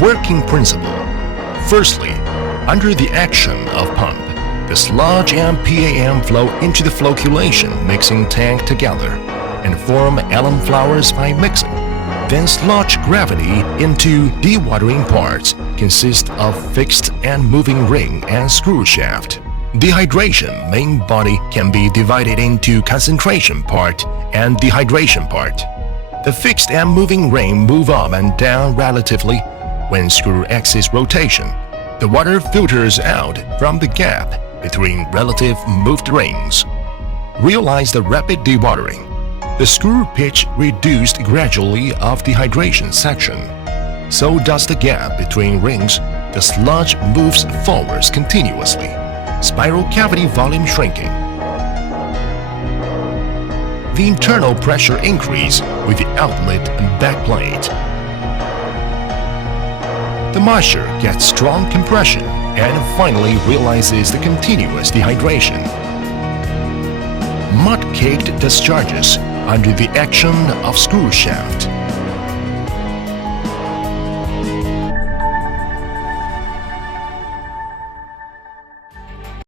Working principle. Firstly, under the action of pump, the sludge and PAM flow into the flocculation mixing tank together and form alum flowers by mixing. Then sludge gravity into dewatering parts consist of fixed and moving ring and screw shaft. Dehydration main body can be divided into concentration part and dehydration part. The fixed and moving ring move up and down relatively when screw axis rotation. The water filters out from the gap between relative moved rings. Realize the rapid dewatering. The screw pitch reduced gradually of dehydration section. So does the gap between rings. The sludge moves forwards continuously. Spiral cavity volume shrinking. The internal pressure increase with the outlet and backplate. The moisture gets strong compression and finally realizes the continuous dehydration. Mud-caked discharges under the action of screw shaft.